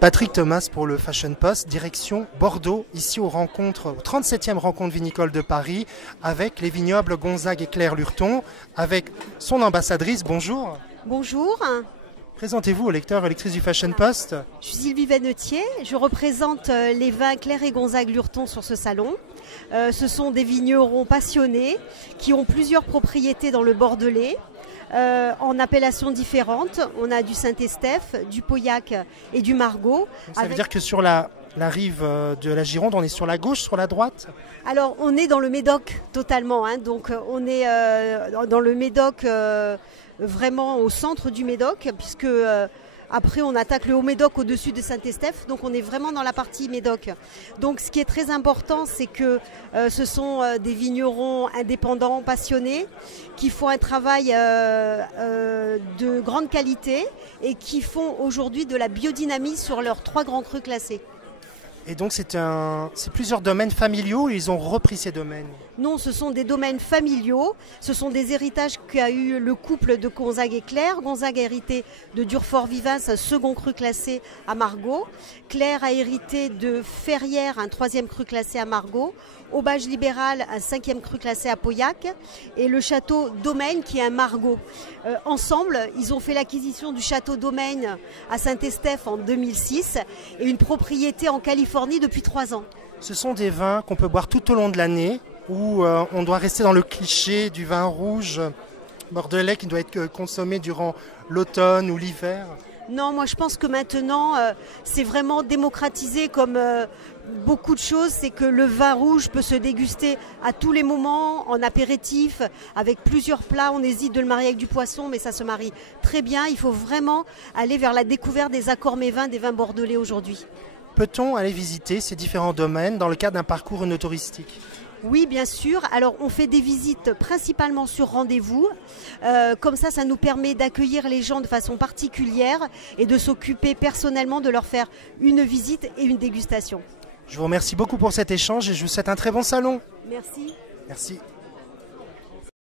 Patrick Thomas pour le Fashion Post, direction Bordeaux, ici aux 37e rencontre vinicole de Paris, avec les vignobles Gonzague et Claire Lurton, avec son ambassadrice. Bonjour. Bonjour. Présentez-vous aux lecteurs et lectrices du Fashion Post. Je suis Sylvie Vannetier, je représente les vins Claire et Gonzague Lurton sur ce salon. Ce sont des vignerons passionnés qui ont plusieurs propriétés dans le Bordelais. En appellations différentes, on a du Saint-Estèphe, du Pauillac et du Margaux. Ça veut dire que sur la rive de la Gironde, on est sur la gauche, sur la droite? Alors on est dans le Médoc totalement, donc on est dans le Médoc, vraiment au centre du Médoc, puisque après on attaque le Haut-Médoc au-dessus de Saint-Estèphe, donc on est vraiment dans la partie Médoc. Donc ce qui est très important, c'est que ce sont des vignerons indépendants, passionnés, qui font un travail de grande qualité et qui font aujourd'hui de la biodynamie sur leurs 3 grands crus classés. Et donc c'est plusieurs domaines familiaux, ils ont repris ces domaines? Non, ce sont des domaines familiaux, ce sont des héritages qu'a eu le couple de Gonzague et Claire. Gonzague a hérité de Durfort-Vivens, un second cru classé à Margaux. Claire a hérité de Ferrières, un 3e cru classé à Margaux. Aubage Libéral, un 5e cru classé à Pauillac. Et le château Domaine, qui est un Margaux. Ensemble, ils ont fait l'acquisition du château Domaine à Saint-Estèphe en 2006 et une propriété en Californie depuis 3 ans. Ce sont des vins qu'on peut boire tout au long de l'année, où on doit rester dans le cliché du vin rouge bordelais qui doit être consommé durant l'automne ou l'hiver. Non, moi je pense que maintenant c'est vraiment démocratisé comme beaucoup de choses, c'est que le vin rouge peut se déguster à tous les moments, en apéritif, avec plusieurs plats. On hésite de le marier avec du poisson, mais ça se marie très bien. Il faut vraiment aller vers la découverte des accords mévins des vins bordelais aujourd'hui. Peut-on aller visiter ces différents domaines dans le cadre d'un parcours œnotouristique ? Oui, bien sûr. Alors, on fait des visites principalement sur rendez-vous. Comme ça nous permet d'accueillir les gens de façon particulière et de s'occuper personnellement de leur faire une visite et une dégustation. Je vous remercie beaucoup pour cet échange et je vous souhaite un très bon salon. Merci. Merci.